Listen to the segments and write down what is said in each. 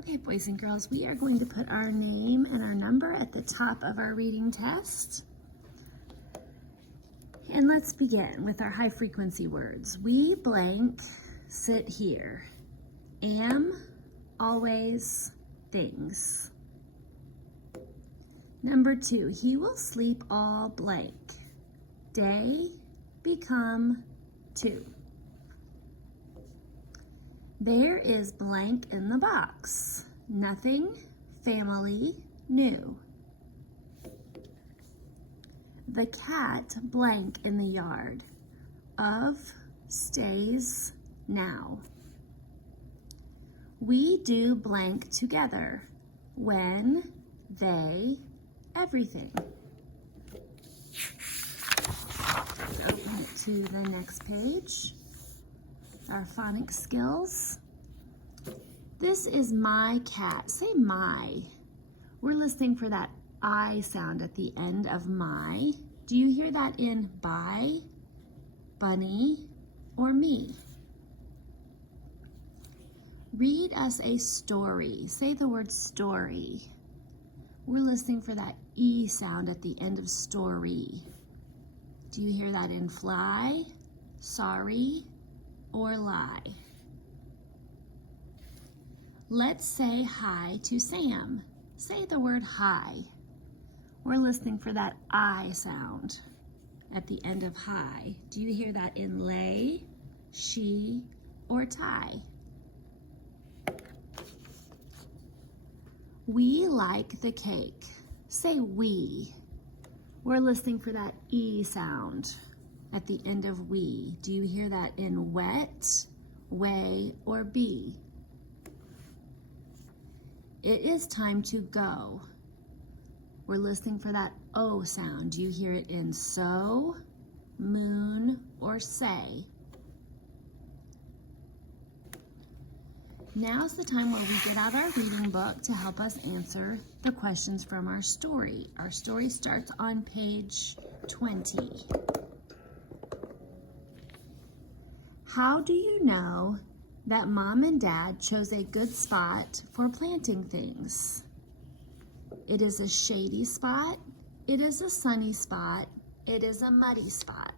Okay, boys and girls, we are going to put our name and our number at the top of our reading test. And let's begin with our high frequency words. We blank sit here. Am, always, things. Number 2, he will sleep all blank. Day, become, 2. There is blank in the box. Nothing, family, new. The cat blank in the yard. Of, stays, now. We do blank together. When, they, everything. Let's open it to the next page. Our Phonics Skills. This is my cat. Say my. We're listening for that I sound at the end of my. Do you hear that in by, bunny, or me? Read us a story. Say the word story. We're listening for that E sound at the end of story. Do you hear that in fly, sorry, or lie? Let's say hi to Sam. Say the word hi. We're listening for that I sound at the end of hi. Do you hear that in lay, she, or tie? We like the cake. Say we. We're listening for that E sound at the end of we. Do you hear that in wet, way, or be? It is time to go. We're listening for that O sound. Do you hear it in so, moon, or say? Now's the time where we get out our reading book to help us answer the questions from our story. Our story starts on page 20. How do you know that Mom and Dad chose a good spot for planting things? It is a shady spot, it is a sunny spot, it is a muddy spot.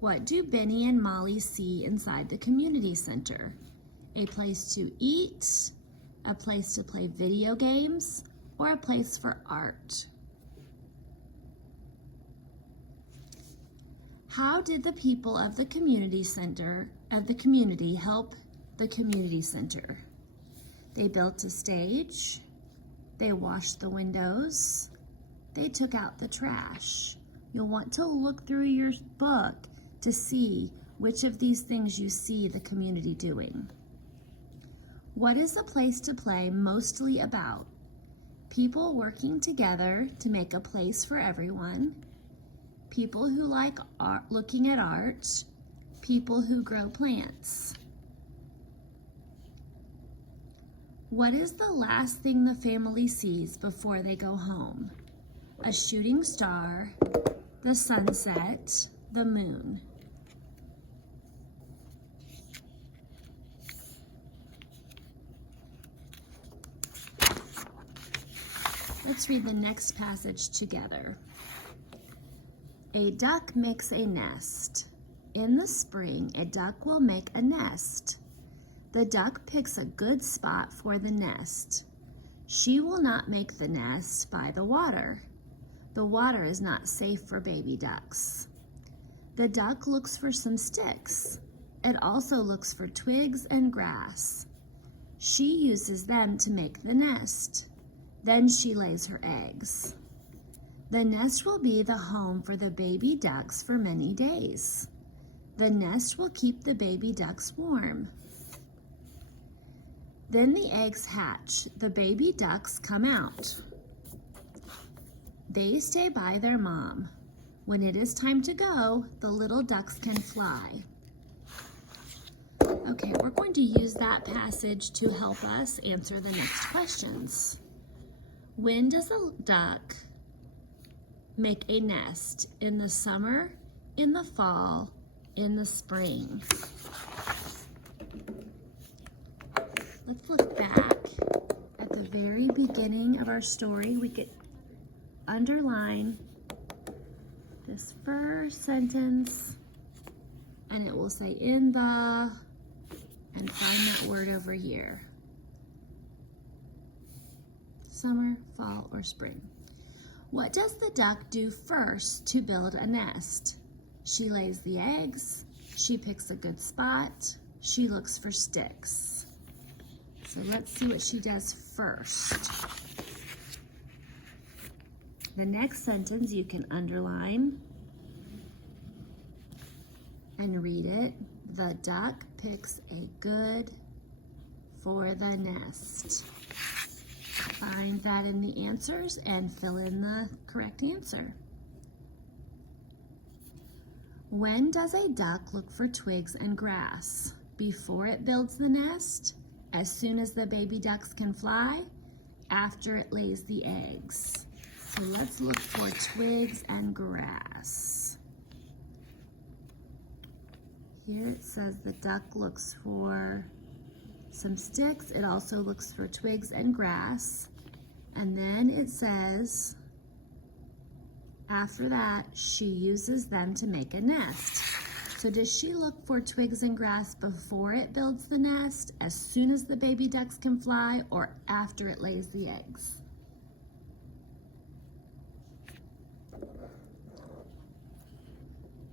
What do Benny and Molly see inside the community center? A place to eat, a place to play video games, or a place for art? How did the people of the community center, help the community center? They built a stage, they washed the windows, they took out the trash. You'll want to look through your book to see which of these things you see the community doing. What is a place to play mostly about? People working together to make a place for everyone, people who like looking at art, people who grow plants. What is the last thing the family sees before they go home? A shooting star, the sunset, the moon. Let's read the next passage together. A duck makes a nest. In the spring, a duck will make a nest. The duck picks a good spot for the nest. She will not make the nest by the water. The water is not safe for baby ducks. The duck looks for some sticks. It also looks for twigs and grass. She uses them to make the nest. Then she lays her eggs. The nest will be the home for the baby ducks for many days. The nest will keep the baby ducks warm. Then the eggs hatch. The baby ducks come out. They stay by their mom. When it is time to go, the little ducks can fly. Okay, we're going to use that passage to help us answer the next questions. When does a duck make a nest? In the summer, in the fall, in the spring? Let's look back at the very beginning of our story. We could underline this first sentence, and it will say in the, and find that word over here. Summer, fall, or spring. What does the duck do first to build a nest? She lays the eggs, she picks a good spot, she looks for sticks. So let's see what she does first. The next sentence you can underline and read it. The duck picks a good for the nest. Find that in the answers and fill in the correct answer. When does a duck look for twigs and grass? Before it builds the nest? As soon as the baby ducks can fly? After it lays the eggs? So let's look for twigs and grass. Here it says the duck looks for some sticks. It also looks for twigs and grass. And then it says, after that, she uses them to make a nest. So does she look for twigs and grass before it builds the nest, as soon as the baby ducks can fly, or after it lays the eggs?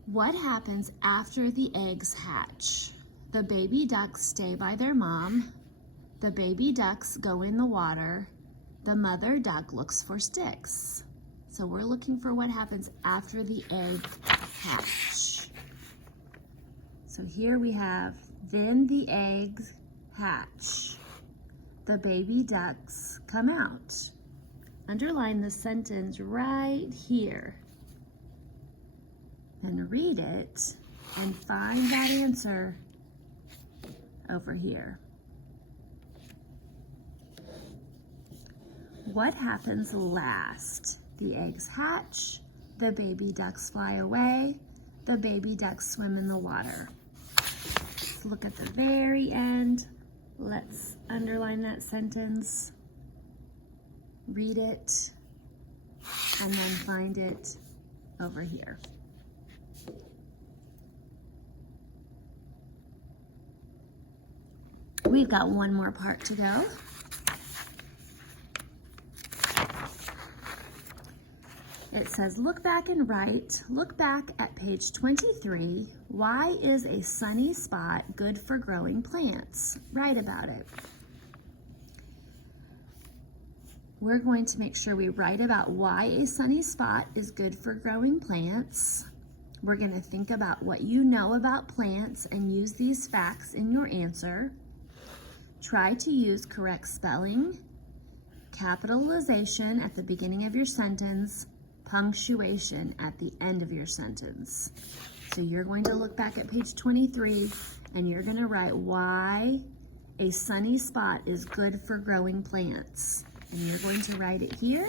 What happens after the eggs hatch? The baby ducks stay by their mom. The baby ducks go in the water. The mother duck looks for sticks. So we're looking for what happens after the egg hatch. So here we have, then the eggs hatch. The baby ducks come out. Underline the sentence right here. And read it and find that answer over here. What happens last? The eggs hatch, the baby ducks fly away, the baby ducks swim in the water. Let's look at the very end. Let's underline that sentence, read it, and then find it over here. We've got one more part to go. It says, look back and write. Look back at page 23. Why is a sunny spot good for growing plants? Write about it. We're going to make sure we write about why a sunny spot is good for growing plants. We're going to think about what you know about plants and use these facts in your answer. Try to use correct spelling, capitalization at the beginning of your sentence, punctuation at the end of your sentence. So you're going to look back at page 23 and you're going to write why a sunny spot is good for growing plants. And you're going to write it here,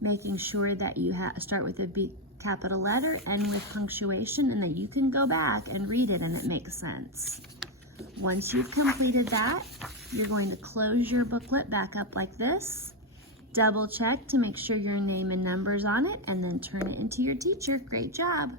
making sure that you start with a big capital letter and with punctuation, and that you can go back and read it and it makes sense. Once you've completed that, you're going to close your booklet back up like this, double check to make sure your name and number's on it, and then turn it into your teacher. Great job.